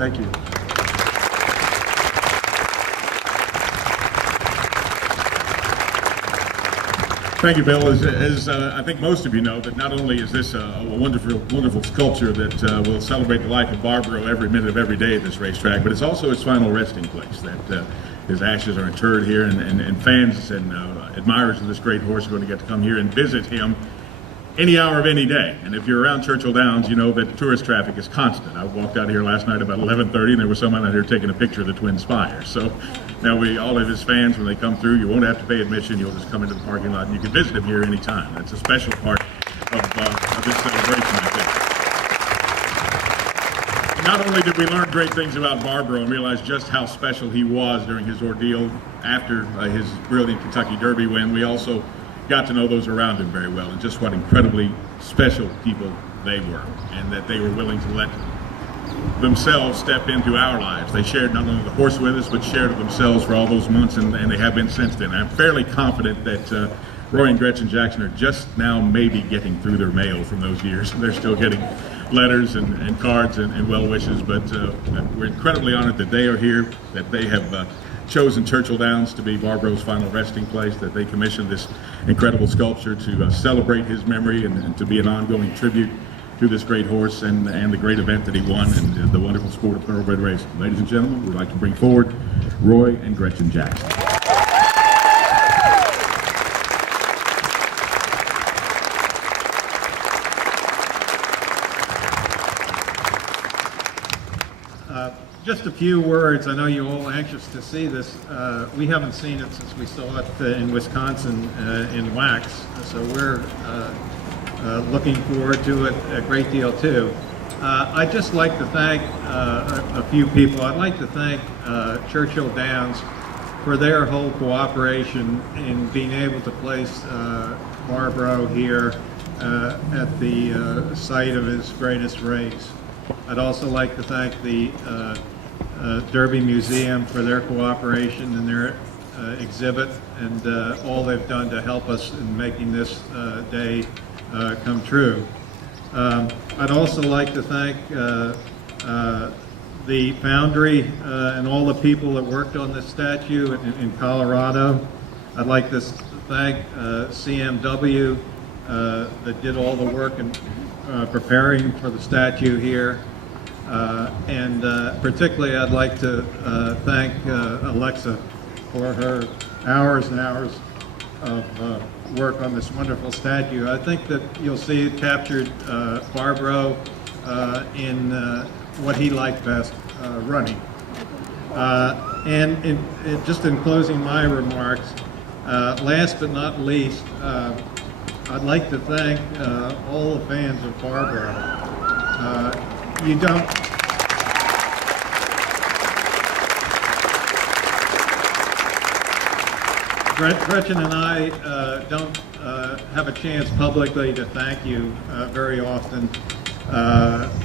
Thank you. Thank you, Bill. As I think most of you know, that not only is this a wonderful sculpture that will celebrate the life of Barbaro every minute of every day at this racetrack, but it's also his final resting place. That his ashes are interred here, and fans and admirers of this great horse are going to get to come here and visit him any hour of any day. And if you're around Churchill Downs, you know that tourist traffic is constant. I walked out here last night about 11:30, and there was someone out here taking a picture of the Twin Spires. So now all of his fans, when they come through, you won't have to pay admission. You'll just come into the parking lot, and you can visit him here anytime. That's a special part of this celebration, I think. Not only did we learn great things about Barbaro and realize just how special he was during his ordeal after his brilliant Kentucky Derby win, we also got to know those around him very well, and just what incredibly special people they were, and that they were willing to let themselves step into our lives. They shared not only the horse with us, but shared themselves for all those months, and they have been since then. I'm fairly confident that Roy and Gretchen Jackson are just now maybe getting through their mail from those years. They're still getting letters and cards and well wishes, but we're incredibly honored that they are here, that they have chosen Churchill Downs to be Barbaro's final resting place, that they commissioned this incredible sculpture to celebrate his memory and to be an ongoing tribute to this great horse and the great event that he won and the wonderful sport of thoroughbred racing. Ladies and gentlemen, we'd like to bring forward Roy and Gretchen Jackson. Just a few words. I know you're all anxious to see this. We haven't seen it since we saw it in Wisconsin in wax, so we're looking forward to it a great deal too. I'd just like to thank a few people. I'd like to thank Churchill Downs for their whole cooperation in being able to place Barbaro here at the site of his greatest race. I'd also like to thank the Derby Museum for their cooperation and their exhibit and all they've done to help us in making this day come true. I'd also like to thank the Foundry and all the people that worked on this statue in Colorado. I'd like to thank CMW that did all the work in preparing for the statue here. And particularly I'd like to thank Alexa for her hours and hours of work on this wonderful statue. I think that you'll see it captured Barbaro in what he liked best, running. And just in closing my remarks, last but not least, I'd like to thank all the fans of Barbaro. You don't. Gretchen and I don't have a chance publicly to thank you very often,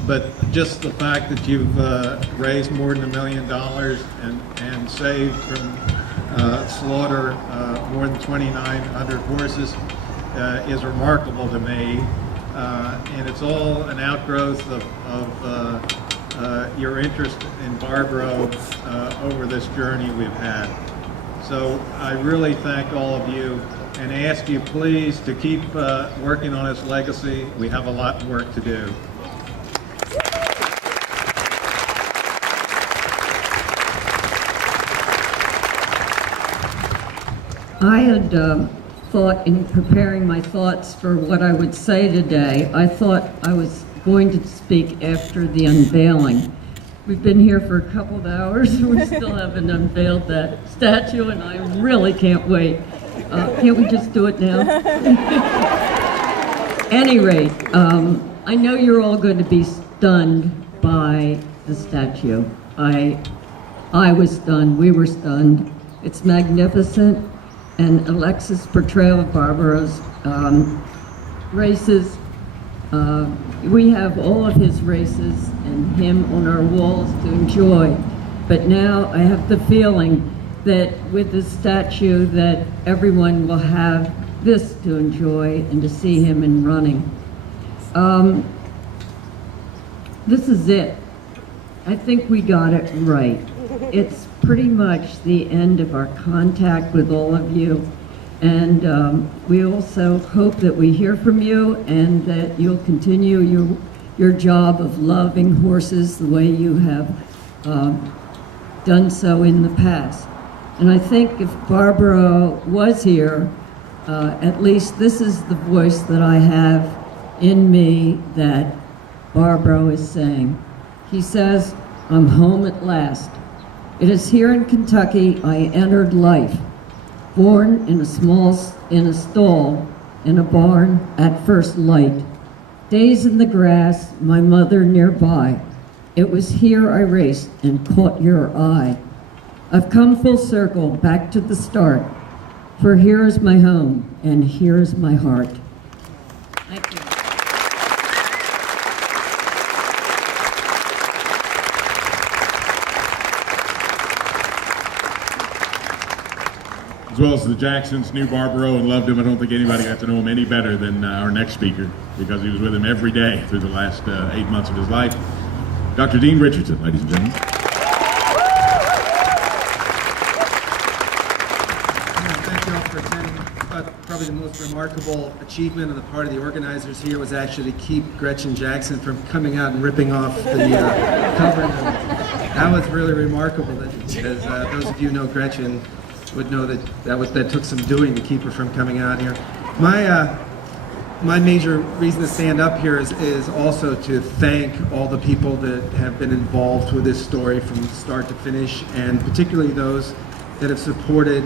but just the fact that you've raised more than $1 million and saved from slaughter more than 2,900 horses is remarkable to me. And it's all an outgrowth of your interest in Barbaro over this journey we've had. So I really thank all of you and ask you please to keep working on his legacy. We have a lot of work to do. I had thought in preparing my thoughts for what I would say today, I thought I was going to speak after the unveiling. We've been here for a couple of hours and we still haven't unveiled that statue, and I really can't wait. Can't we just do it now? Any rate, I know you're all going to be stunned by the statue. I was stunned, we were stunned. It's magnificent, and Alexis' portrayal of Barbaro's races, we have all of his races and him on our walls to enjoy. But now I have the feeling that with the statue that everyone will have this to enjoy and to see him in running. This is it. I think we got it right. It's pretty much the end of our contact with all of you. And we also hope that we hear from you and that you'll continue your job of loving horses the way you have done so in the past. And I think if Barbaro was here, at least this is the voice that I have in me that Barbaro is saying. He says, "I'm home at last. It is here in Kentucky I entered life, born in a stall, in a barn at first light. Days in the grass, my mother nearby. It was here I raced and caught your eye. I've come full circle back to the start, for here is my home and here is my heart." Thank you. As well as the Jacksons knew Barbaro and loved him, I don't think anybody got to know him any better than our next speaker, because he was with him every day through the last 8 months of his life. Dr. Dean Richardson, ladies and gentlemen. Thank you all for attending. Probably the most remarkable achievement on the part of the organizers here was actually to keep Gretchen Jackson from coming out and ripping off the cover. That was really remarkable, because those of you who know Gretchen would know that took some doing to keep her from coming out here. My major reason to stand up here is also to thank all the people that have been involved with this story from start to finish, and particularly those that have supported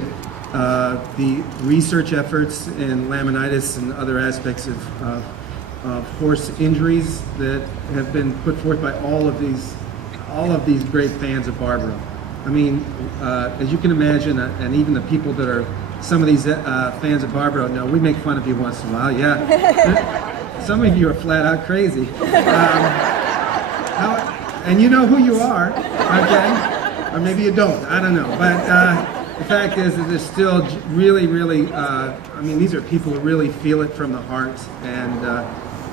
the research efforts in laminitis and other aspects of horse injuries that have been put forth by all of these great fans of Barbaro. I mean, as you can imagine, and even the people that are some of these fans of Barbaro know, we make fun of you once in a while. Yeah, some of you are flat out crazy, and you know who you are, okay? Or maybe you don't. I don't know. But the fact is that there's still really, I mean, these are people who really feel it from the heart and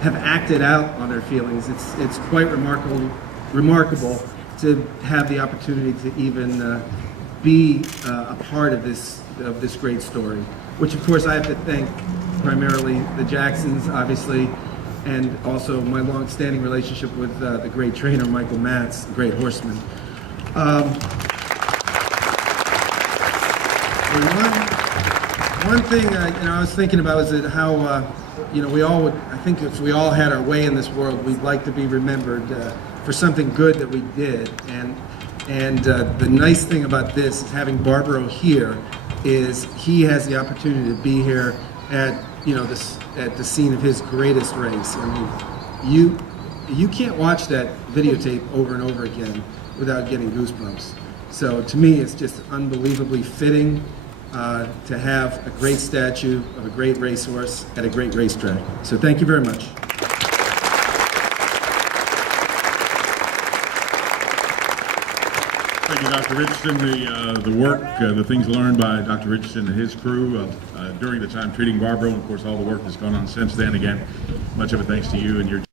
have acted out on their feelings. It's quite remarkable to have the opportunity to even be a part of this great story, which of course I have to thank primarily the Jacksons, obviously, and also my long-standing relationship with the great trainer Michael Matz, the great horseman. One thing I was thinking about is that how we all would, I think if we all had our way in this world, we'd like to be remembered for something good that we did. And the nice thing about this is having Barbaro here is he has the opportunity to be here at at the scene of his greatest race. I mean, you can't watch that videotape over and over again without getting goosebumps. So to me, it's just unbelievably fitting to have a great statue of a great racehorse at a great racetrack. So thank you very much. Thank you, Dr. Richardson. The work, the things learned by Dr. Richardson and his crew during the time treating Barbaro, and of course all the work that's gone on since then. Again, much of it thanks to you and your